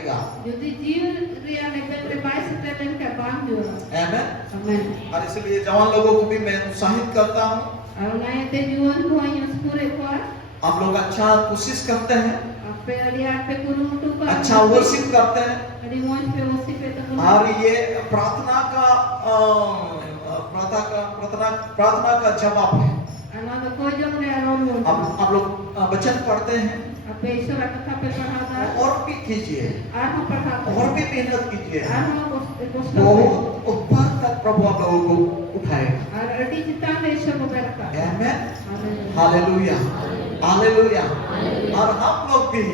रहेगा। Jadi jiwa ria nebel rebai setelan ke bang juga. आमेन। Amen. और इसलिए जवान लोगों को भी मैं उत्साहित करता हूँ, Aunai te juan ko yang sepure ko. आप लोग अच्छा कोशिश करते हैं, Ape ria ape kurung tu ka. अच्छा वर्शिप करते हैं, Adi moin pe osi pe tu. और ये प्रार्थना का जवाब है। Anak ko jong ne arom. आप लोग वचन पढ़ते हैं Ape isora kata pe pahada. और भी कीजिए, Arho pahada. और भी मेहनत कीजिए, Arho तो ऊपर तक प्रभु आप लोगों को उठाएगा। Adi cita ne isor ko berka. आमेन। Amen. Hallelujah, hallelujah. और हम लोग भी,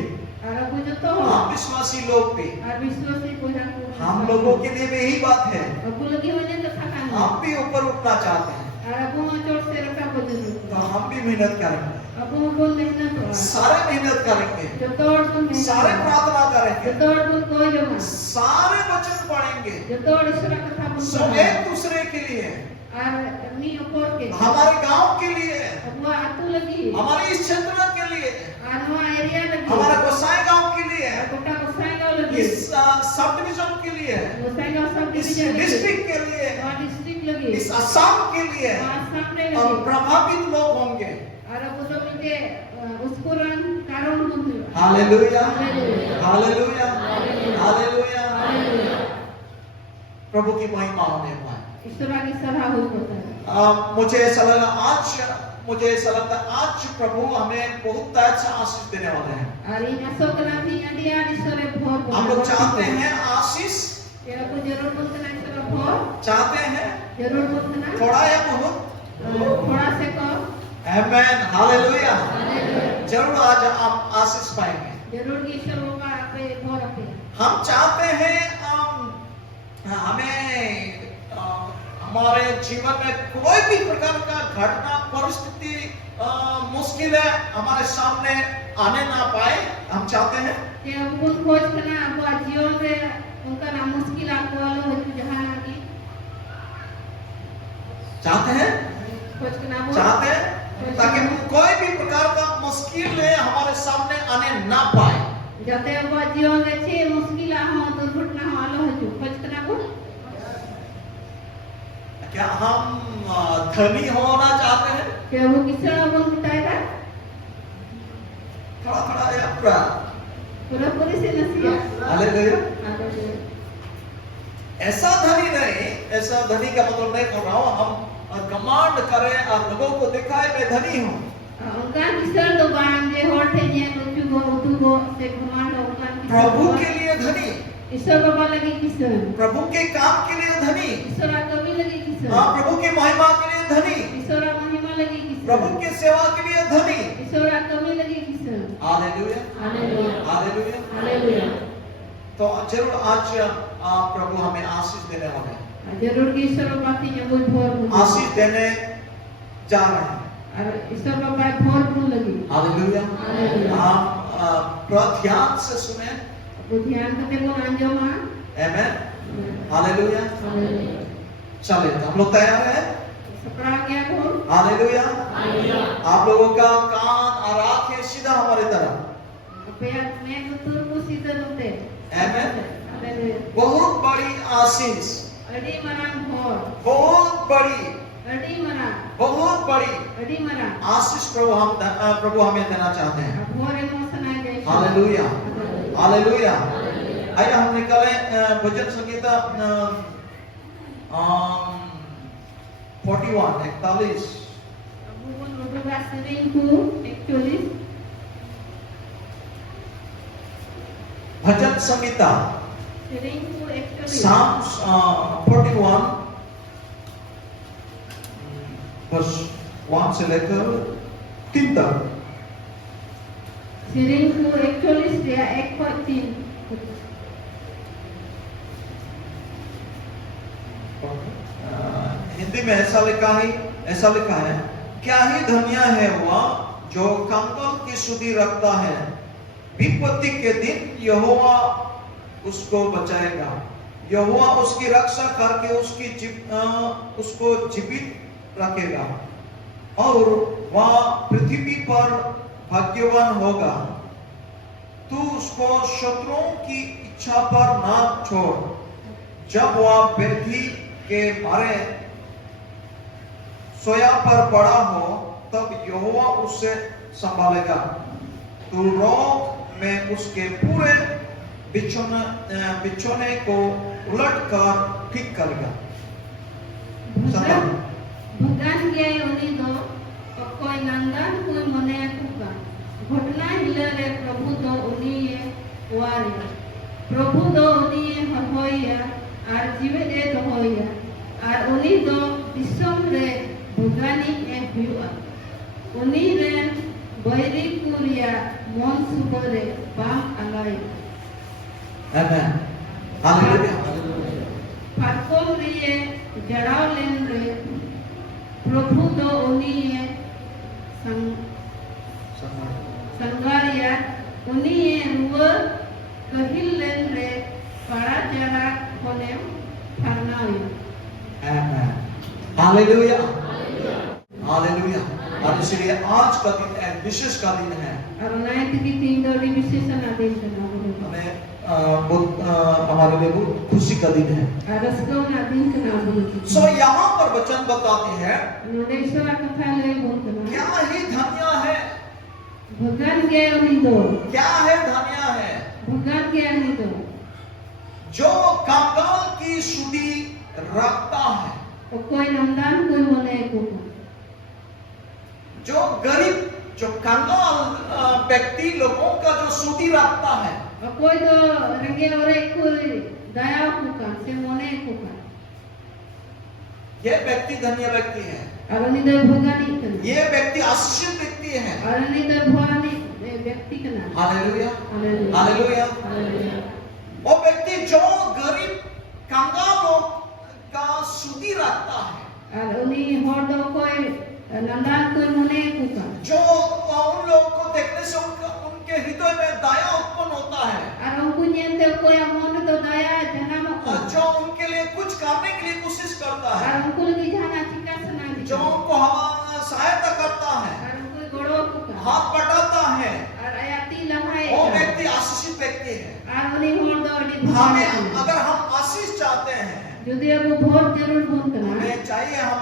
Ara ko joto. हम विश्वासी लोग भी, Ar viswasi ko yang ko. हम लोगों के लिए भी यही बात है, Aku lagi hanya tertahan. हम भी ऊपर उठना चाहते हैं, Aku mau coba seraka baju. तो हम भी मेहनत करेंगे, Aku mau बोल नहीं ना तो. सारे मेहनत करेंगे, जतोड़ तुम सारे प्रार्थना करेंगे, जतोड़ तुम कोई जो ना. सारे वचन पढ़ेंगे, जतोड़ ईश्वर कथा बोल. सब एक दूसरे के लिए, और नी ऊपर के. हमारे गांव के लिए, अब वो आतू लगी. हमारे इस क्षेत्र के लिए, और वो एरिया लगी. हमारे गोसाई गांव के लिए, कोटा गोसाईगांव लगी. इस सब डिवीजन के लिए, गोसाईगांव सब इस डिवीजन लगी. डिस्ट्रिक्ट के लिए, और डिस्ट्रिक्ट लगी. इस असम के लिए, आसाम ने और लगी. प्रभावित लोग होंगे। और अब वो मिलके उसको रन कारण होंगे. Hallelujah, hallelujah. Hallelujah, hallelujah. Hallelujah. प्रभु की महिमा होने पाए। ईश्वर की सराह होता है. मुझे ऐसा लगता आज प्रभु हमें बहुत अच्छा आशीष देने वाले हैं। और इन अशोकना भी इंडिया ईश्वर भोर. हम लोग चाहते हैं आशीष, तेरा को जरूर बोलते ना ईश्वर भोर. चाहते हैं जरूर बोलते ना. थोड़ा या बहुत, थोड़ा से कम. आमेन, हालेलुया। हालेलुया. जरूर आज आप आशीष पाएंगे। जरूर ईश्वर होगा आपके भोर पे. हम चाहते हैं हमें हमारे जीवन में कोई भी प्रकार का घटना परिस्थिति मुश्किल है हमारे सामने आने ना पाए। हम चाहते हैं कि उनको खोज करना अब जीवन में उनका नाम मुश्किल आपको वालों हो जहाँ की चाहते हैं खोज करना चाहते हैं ताकि कोई भी प्रकार का मुश्किल हमारे सामने आने ना पाए। जाते वो जीवन में छे मुश्किल हो दुर्घटना हो आलो हो खोज करना को. क्या हम धनी होना चाहते हैं? क्या वो किसा वो बताएगा? थोड़ा या पूरा पूरी से नसीहा. हालेलुया। ऐसा धनी नहीं, ऐसा धनी का मतलब नहीं बोल रहा हूँ हम कमांड करें और लोगों को दिखाए मैं धनी हूँ। उनका किसर तो बांधे होठे जे उतुगो से कमांड उनका प्रभु के लिए धनी, ईश्वर बाबा लगी किसर. प्रभु के काम के लिए धनी, ईश्वर कवि लगी किसर. हाँ प्रभु की महिमा के लिए धनी, ईश्वर महिमा लगी किसर. प्रभु की सेवा के लिए धनी। ईश्वर कवि लगी किसर. Hallelujah, hallelujah. हालेलुया। हालेलुया. तो जरूर आज प्रभु हमें आशीष देने वाले हैं, जरूर की ईश्वर बाती ये वो भोर आशीष देने जा रहे हैं। और ईश्वर बाबा भोर को लगी. हालेलुया। हालेलुया. आप ध्यान से सुने। वो ध्यान करते को अंजो मां. आमेन, हालेलुया। हालेलुया. चलिए हम लोग तैयार हैं। सपना क्या हो. हालेलुया। हालेलुया. आप लोगों का कान और आंखें सीधा हमारी तरफ। पैर में तुर को सीधा होते. आमेन। हालेलुया. बहुत बड़ी आशीष, अड़ी मरान भोर. बहुत बड़ी, अड़ी मरान. बहुत बड़ी अड़ी मरान. आशीष प्रभु हमें देना चाहते हैं। भोर इमोशन आ गए. Hallelujah, hallelujah. आइए हम निकालें भजन संगीता 41 41 भजन संगीता Psalms 41 verse 1 से लेकर 3 तक। हिंदी में ऐसा लिखा है, क्या ही धन्य है वह जो कंगाल की सुधि रखता है, विपत्ति के दिन यहोवा उसको बचाएगा, यहोवा उसकी रक्षा करके उसको जीवित रखेगा और वह पृथ्वी पर भाग्यवान होगा। तू उसको शत्रुओं की इच्छा पर ना छोड़। जब वह व्याधि के मारे सोया पर पड़ा हो तब यहोवा उसे संभालेगा। तू रोग में उसके पूरे बिछोने को उलट कर ठीक करेगा। भगवान के उन्हीं दो कोई नंदन कोई मने कुका घटना हिलरे प्रभु दो उन्हीं वारिया प्रभु दो उन्हीं होया और जीवे दे दो होया और उन्हीं दो दिसम रे भगवानी ए हुआ उन्हीं रे बैरी कुरिया मन सुबरे बाम अलाई। Amen hallelujah. पार्कोम रे जड़ाव लेन रे प्रभु दो उन्हीं संगारिया उन्हीं रुआ कहिल लेन रे पड़ा जरा होने फरनाई। Amen hallelujah hallelujah. और इसलिए आज का दिन एक विशेष का दिन है। और नाइट की तीन दौड़ी विशेषण आदेश करना हमें हमारे लिए बहुत खुशी का दिन है। और उसको ना दिन का नाम बोलते हैं। सो यहाँ पर वचन बताते हैं नोडेश्वर कथा ले बोलते हैं। क्या ही धन्य है, भगवान के उन्हीं दो क्या है धन्य है भगवान के उन्हीं दो जो कंगाल की सुधि रखता है, और कोई नंदन कोई मने को जो गरीब जो कंगाल व्यक्ति लोगों का जो सुधि रखता है। और कोई तो रंगे और एक कोई दया कुका से मने कुका ये व्यक्ति धन्य व्यक्ति है। और उन्हीं दो भगवानी का ये व्यक्ति आशीषित व्यक्ति है। और उन्हीं दो भगवानी व्यक्ति का नाम हालेलुया हालेलुया हालेलुया। हालेलुया। वो व्यक्ति जो गरीब कंगालों का सुधि रखता है, और उन्हीं हर दो कोई नंदन कोई मने कुका जो उन लोगों को देखने से उनके हृदय में दया उत्पन्न होता है, और उनको नियंत्रण कोई अमोन तो दया जन्म को जो उनके लिए कुछ करने के लिए कोशिश करता है, और उनको लगी जाना चिका सुना जो उनको सहायता करता है, और उनको गोड़ो कुका हाथ बटाता है, और आयाती लहाए वो व्यक्ति आशीषित व्यक्ति है। और उन्हीं हर दो डी हमें अगर हम आशीष चाहते हैं, यदि अब बहुत जरूर फोन करना हमें चाहिए हम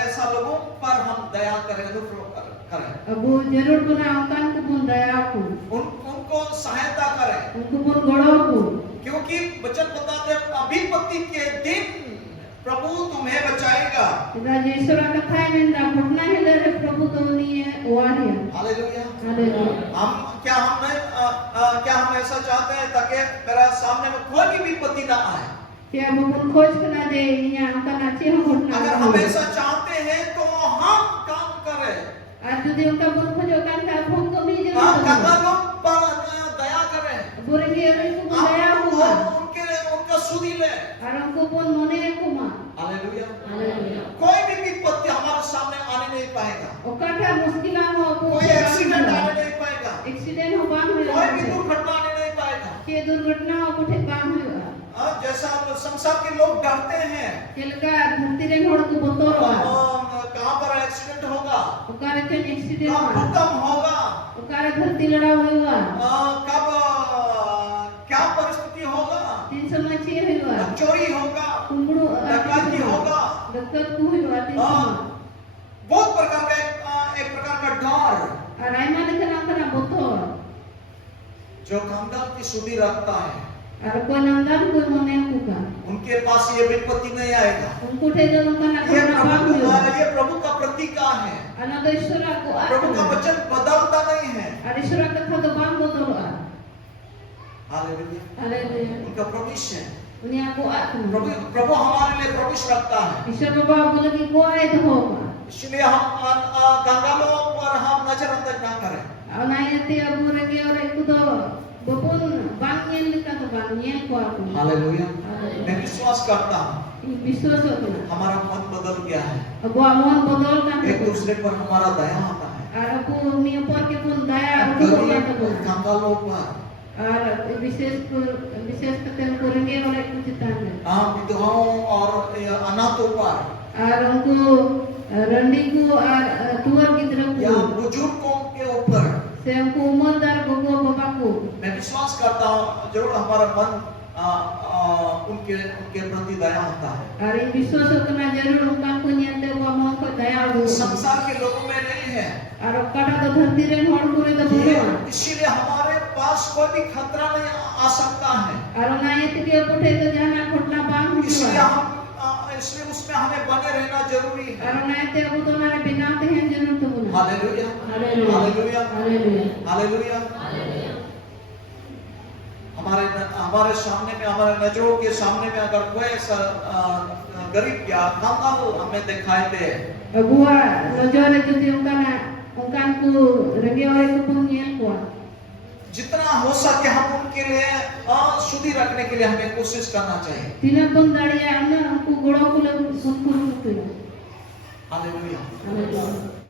ऐसा लोगों पर हम दया करें, अनुग्रह करें, अब वो जरूर बना उनका को बुन दया को उनको सहायता करें, उनको बुन गोड़ो को क्योंकि वचन बताते हैं अभिपत्ति के दिन प्रभु तुम्हें बचाएगा। राजेश्वर कथा में ना घटना है ले प्रभु तो नहीं है वारिया। हालेलुया। हालेलुया। हम क्या हम ऐसा चाहते हैं ताकि मेरा सामने में कोई भी विपत्ति ना आए। क्या बुन खोज करना दे यहाँ उनका नाचे हम घटना अगर हम ऐसा चाहते हैं तो हम काम करें, आज यदि उनका बुन खोजो का भूख को भी जरूर कंगालों पर दया करें, बुरगे उनको दया हुआ उनका सुधि ले। और उनको बुन मने को मां। हालेलुया। हालेलुया। कोई भी विपत्ति हमारे सामने आने नहीं पाएगा, ओकाटा मुश्किल हो कोई एक्सीडेंट आने नहीं पाएगा, एक्सीडेंट हो बान हो कोई भी दुर्घटना आने नहीं पाएगा। के दुर्घटना हो कुछ बान हो जैसा संसार के लोग डरते हैं केलका धरती रे होड़ को बतोरवा कहाँ पर एक्सीडेंट होगा, ओकारे के एक्सीडेंट कब भूकंप होगा, ओकारे धरती लड़ा हुआ कब क्या परिस्थिति होगा, 306 हुआ चोरी होगा, कुंबड़ू डकैती होगा, डकैत को हुआ 300 बहुत प्रकार का एक प्रकार का डर। और आयमा लिखना करा बतोर जो कंगाल की सुधि रखता है, और कोई नंदन कोई मने कुका उनके पास ये विपत्ति नहीं आएगा। उनको ठे जो उनका ना ये प्रभु का प्रतीका है। अनदेश्वर को प्रभु का वचन बदलता नहीं है। और ईश्वर कथा तो बाम बतोरवा। हालेलुया। हालेलुया। उनका प्रवेश है। उन्हें को आत्मा प्रभु हमारे लिए प्रवेश रखता है। ईश्वर बाबा बोले कि को आए तो होगा। इसलिए हम कंगालों पर हम नजरअंदाज ना करें। और नहीं आते अब रंगे और एक तो बपुन बांगियन लिखा तो बांगियन को आको। हालेलुया। मैं विश्वास करता हूँ। विश्वास होता है। हमारा मन बदल गया है। अब वो मन बदल कर एक दूसरे पर हमारा दया आता है। और अब मियों पर के पुन दया कंगालों पर और विशेष करते करेंगे और एक चितांग विधवाओं और अनाथों पर और उनको रंडी को और तुअर की तरफ या बुजुर्गों के ऊपर से हमको उम्रदार बगो बाबा को मैं विश्वास करता हूँ जरूर हमारा मन उनके उनके प्रति दया होता है। Ari विश्वास करना जरूर उनका को नियते को मोह को दया हो संसार के लोगों में नहीं है। और काटा तो धरती रे हर करे तो बोलो इसीलिए हमारे पास कोई भी खतरा नहीं आ सकता है। और ना ये के उठे तो जाना खोटना बांग इसलिए उसमें हमें बने रहना जरूरी है। और ना ये वो तो हमारे बिना ते हैं जरूर तो बोलो हालेलुया हालेलुया हालेलुया हालेलुया। हमारे सामने में, हमारे नजरों के सामने में अगर कोई ऐसा गरीब या कंगाल हमें दिखाई दे, अबुआ नजर जो उनका को रंगे और को पुण्य को जितना हो सके हम उनके लिए शुद्धि रखने के लिए हमें कोशिश करना चाहिए। तीन बंद दाड़िया उनको गोड़ों को उनको हालेलुया हालेलुया।